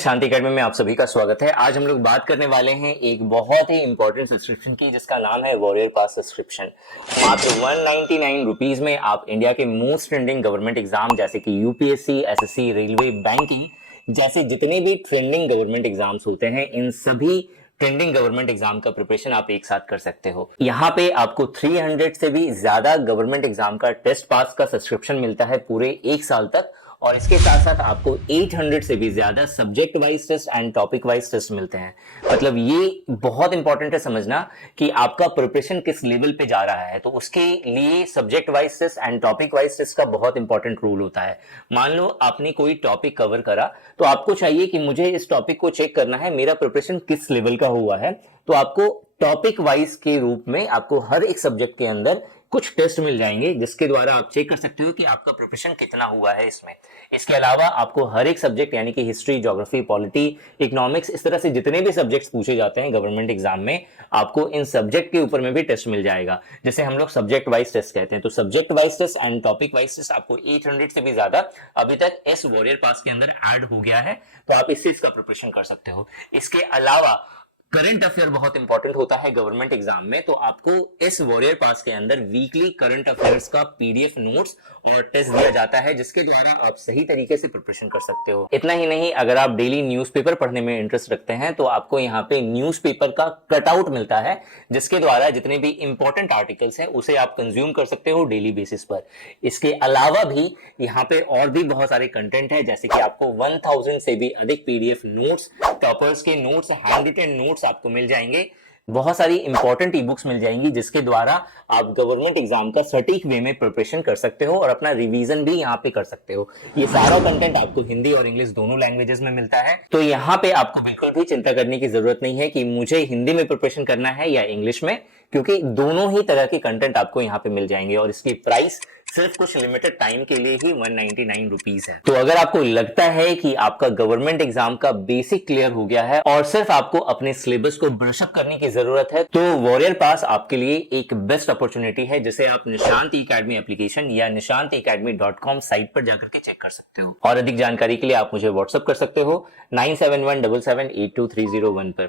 शांति academy में आप सभी का स्वागत है। आज हम लोग बात करने वाले हैं एक बहुत ही इंपॉर्टेंट सब्सक्रिप्शन की, जिसका नाम है वॉरियर पास सब्सक्रिप्शन। मात्र 199 रुपीज में आप इंडिया के मोस्ट ट्रेंडिंग गवर्नमेंट एग्जाम जैसे कि यूपीएससी, एसएससी, रेलवे, बैंकिंग जैसे जितने भी ट्रेंडिंग गवर्नमेंट एग्जाम्स होते हैं, इन सभी ट्रेंडिंग गवर्नमेंट एग्जाम का प्रिपरेशन आप एक साथ कर सकते हो। यहाँ पे आपको 300 से भी ज्यादा गवर्नमेंट एग्जाम का टेस्ट पास का सब्सक्रिप्शन मिलता है पूरे एक साल तक, और इसके साथ साथ आपको 800 से भी ज्यादा subject wise test and topic wise test मिलते हैं। मतलब ये बहुत इंपॉर्टेंट है समझना कि आपका प्रिपरेशन किस लेवल पे जा रहा है, तो उसके लिए subject wise test and topic wise test का बहुत इंपॉर्टेंट रोल होता है। मान लो आपने कोई टॉपिक कवर करा, तो आपको चाहिए कि मुझे इस टॉपिक को चेक करना है मेरा प्रिपरेशन किस लेवल का हुआ है, तो आपको टॉपिक वाइज के रूप में आपको हर एक सब्जेक्ट के अंदर कुछ टेस्ट मिल जाएंगे, जिसके द्वारा आप चेक कर सकते हो कि आपका प्रिपरेशन कितना हुआ है इसमें। इसके अलावा आपको हर एक सब्जेक्ट यानी कि हिस्ट्री, ज्योग्राफी, पॉलिटी, इकोनॉमिक्स, इस तरह से जितने भी सब्जेक्ट्स पूछे जाते हैं गवर्नमेंट एग्जाम में, आपको इन सब्जेक्ट के ऊपर में भी टेस्ट मिल जाएगा, जैसे हम लोग सब्जेक्ट वाइज टेस्ट कहते हैं। तो subject wise test and topic wise test आपको 800 से भी ज्यादा अभी तक इस वॉरियर पास के अंदर ऐड हो गया है, तो आप इससे इसका प्रिपरेशन कर सकते हो। इसके अलावा करंट अफेयर बहुत इंपॉर्टेंट होता है गवर्नमेंट एग्जाम में, तो आपको इस वॉरियर पास के अंदर वीकली करंट अफेयर्स का पीडीएफ नोट्स और टेस्ट दिया जाता है, जिसके द्वारा आप सही तरीके से प्रिपरेशन कर सकते हो। इतना ही नहीं, अगर आप डेली न्यूज़पेपर पढ़ने में इंटरेस्ट रखते हैं तो आपको यहाँ पे न्यूज़पेपर का कटआउट मिलता है, जिसके द्वारा जितने भी इंपॉर्टेंट आर्टिकल्स हैं उसे आप कंज्यूम कर सकते हो डेली बेसिस पर। इसके अलावा भी यहाँ पे और भी बहुत सारे कंटेंट है, जैसे कि आपको 1000 से भी अधिक पीडीएफ नोट्स, टॉपर्स के नोट्स, हैंड रिटन नोट्स आपको मिल जाएंगे। बहुत सारी इंपॉर्टेंट ई बुक्स मिल जाएंगी, जिसके द्वारा आप गवर्नमेंट एग्जाम का सटीक वे में प्रिपरेशन कर सकते हो और अपना रिवीजन भी यहाँ पे कर सकते हो। ये सारा कंटेंट आपको हिंदी और इंग्लिश दोनों लैंग्वेजेस में मिलता है, तो यहाँ पे आपको बिल्कुल भी चिंता करने की जरूरत नहीं है कि मुझे हिंदी में प्रिपरेशन करना है या इंग्लिश में, क्योंकि दोनों ही तरह के कंटेंट आपको यहाँ पे मिल जाएंगे। और इसकी प्राइस सिर्फ कुछ लिमिटेड टाइम के लिए ही 199 रुपीज है। तो अगर आपको लगता है कि आपका गवर्नमेंट एग्जाम का बेसिक क्लियर हो गया है और सिर्फ आपको अपने सिलेबस को ब्रश अप करने की जरूरत है, तो वॉरियर पास आपके लिए एक बेस्ट अपॉर्चुनिटी है, जिसे आप निशांत अकेडमी एप्लीकेशन या nishantiacademy.com साइट पर जाकर के चेक कर सकते हो। और अधिक जानकारी के लिए आप मुझे व्हाट्सएप कर सकते हो 9717782301 पर।